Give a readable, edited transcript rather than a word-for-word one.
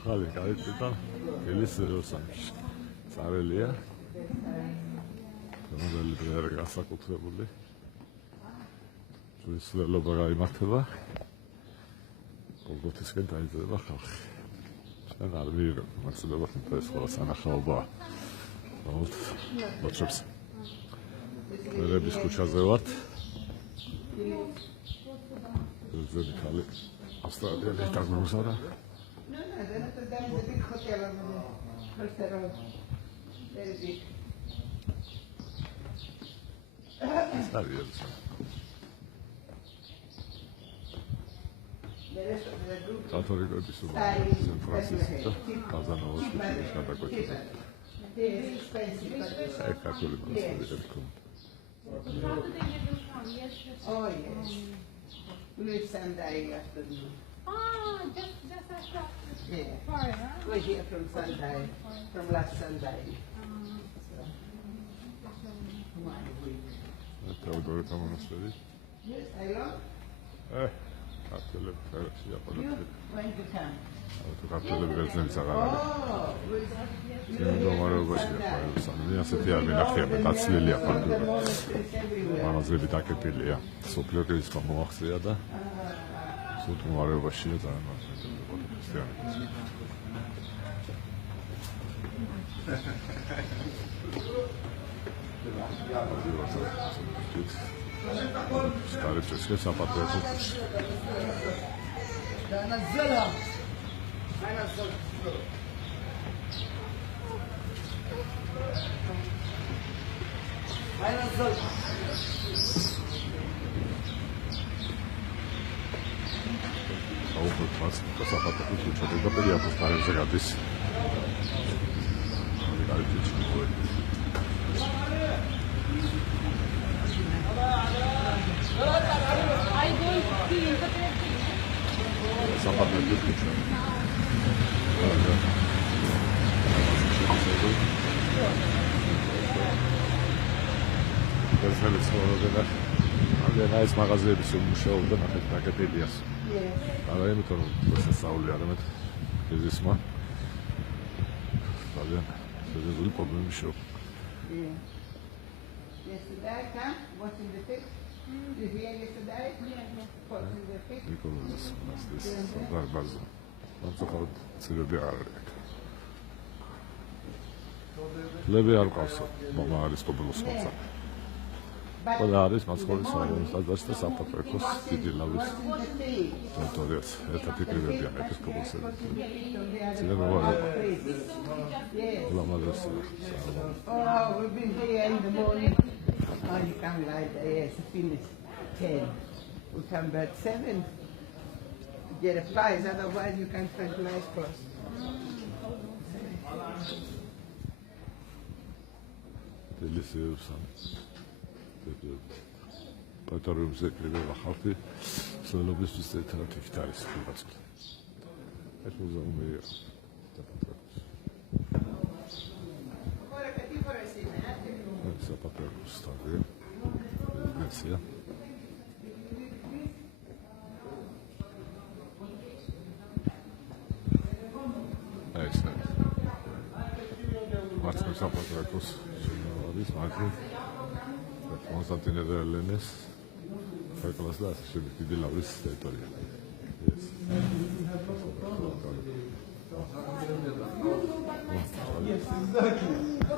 ხალი გაიწვიდა ელის სამში წარელია რომელი დღე გასაკუთრებული ჩვენი სულელობა გაიმართება გოლგოთისკენ დაიძრება ხალხი ჩვენ არ ვიღებ მაცოდებათ ეს ყველა სანახაობა მოწევს რების ქუჩაზე ვართ ზოგი ხალი ავსტრალიაში დაგმოსარა კათოლიკების სან-ფრანცისკო კაზანოვოს კუთის გადაკვეთა. ეს კათოლიკოს ერქვა. Oh yes. With Sunday afternoon. Just after. Yeah. Far, huh? We're here from Sunday, from last Sunday. So, 1 week. თეოდორე გამონასტერი. Yes, hello. კათოლიკე ფერშია You პოლიტიკა. when to come? კათოლიკე გრძნების აღარა. Oh, მდგომარეობაშია ასეთი არ მინახია დაცლილია ფაქტობრივად. მაღაზიები დაკეტილია. სოფლიო კრიზისმა მოახსია და სულ მდგომარეობაშია ძალიან მართლმადიდებლობა ქრისტიანობა. სტარებს ეს საპატრიარქო Danazela. აუხოთ სასაფათო ქუჩაზე და პერიაფოს პარკზე გადის. I don't see internet. საფათო ქუჩა. ეს არის სწორად. ამან ეს მაღაზიები შემუშავდა ნახეთ დაკეტილიას. არა იმიტომ რომ შესაძლოა არამედ კრიზისმა ძალიან სერიოზული პრობლემები შეუქმნა. Yesterday, come, watching the fix. You hear yesterday? Watching the fix. ნიკოლოზის მასტრის დარბაზა. ამწუხაროდ ცირები არ არის. ლები არ ყავს, მამა არის პოპულოს მოწა. ყველა არის მაცხოვრის საერთაშორისო და საპატრიარქოს დიდი ლავის ტერიტორიას. ერთად იკრიბებიან ეპისკოპოსები. ძლიერ მოვალეობა. ლამაზად. Oh, we've been here in the morning. Oh, you come like yes, finish 10. We come back 7. Get a prize, otherwise you can't find nice clothes. Delicious. პატრიარქოს ეკრიბება ხალხი სულელობისთვის ერთად იქით არის გასული. ეს მუზეუმია საპატრიარქოს სტადია რეზიდენცია. ეს მართლა საპატრიარქოს არის მაგრამ კონსტანტინე რელენეს ფერკლას და ასე შემდეგ დიდი ლავრის ტერიტორია. Yes, exactly.